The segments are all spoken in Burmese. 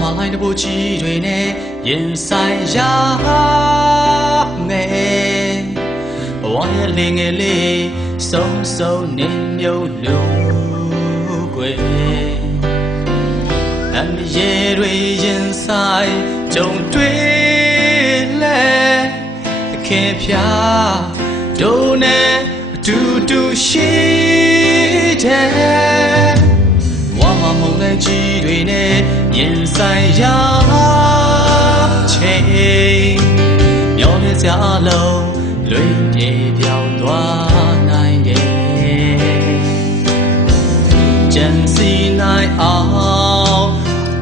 မှာလိုက်တဲ့ဘိုးကြီးတွေနဲ့ရင်ဆိုင်ရမယ်ဘဝရဲ့လင်ငယ်လေးဆုံးဆုံးနေမြုပ်လို့ကွယ်အမရေတွေရင်ဆိုင်ကြုံတွေ့လဲခင်ဖြာတို့နဲ့အတူတူရှိတယ်ဝါမမုံတဲ့ကြီးတွေနဲ့ရင်ဆိုင်ရချိန်မျောနေစရာအလုံးလွင်ပြေပြောင်းသွားနိုင်တယ်ကြံစီနိုင်အောင်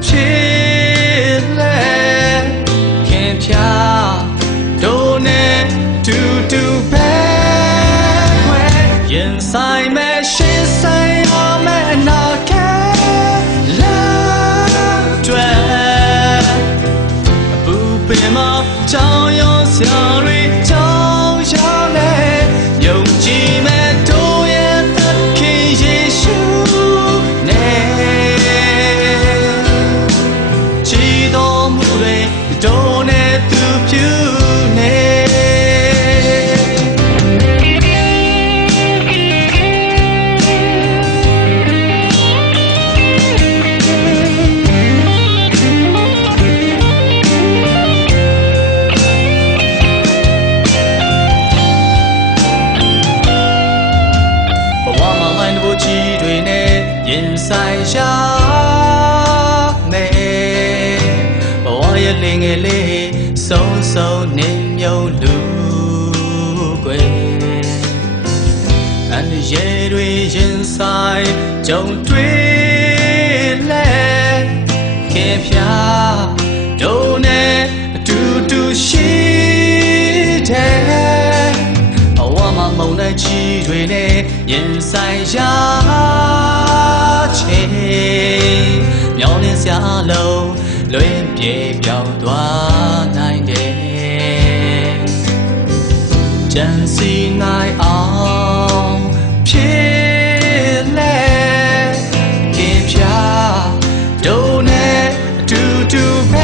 ဖြစ်လဲခင်ဖြာတို့နဲ့တူတူပဲရင်ဆိုင်မဲ့ရှင်းဆိုင်ရမဲ့အနာကလာတွေ့အပူပင်မှာကြောင်ရောစရာတွေကြောင်ရောလဲယုံကြည်မဲ့တို့ရဲ့သခင်ယေရှုနဲ့ကြည်တော်မူတွေတို့နဲ့သူပြုနေကြီးတွေနဲ့ရင်ဆိုင်ရမယ်ဘဝရဲ့လင်ငယ်လေးဆုံးဆုံးနေမြုပ်လူကွယ်အန်ရဲတွေရင်ဆိုင်ကြုံတွေ့လဲခင်ဖြာတို့နဲ့အတူတူရှိတယ်မုံတဲ့ကြီးတွေနဲ့ရင်ဆိုင်ရချိန်မျောနေစရာလုံးလွင်ပြေပြောင်းသွားနိုင်တယ်ကြံစီနိုင်အောင်ဖြစ်လဲခင်ဖြာတို့နဲ့အတူတူပဲ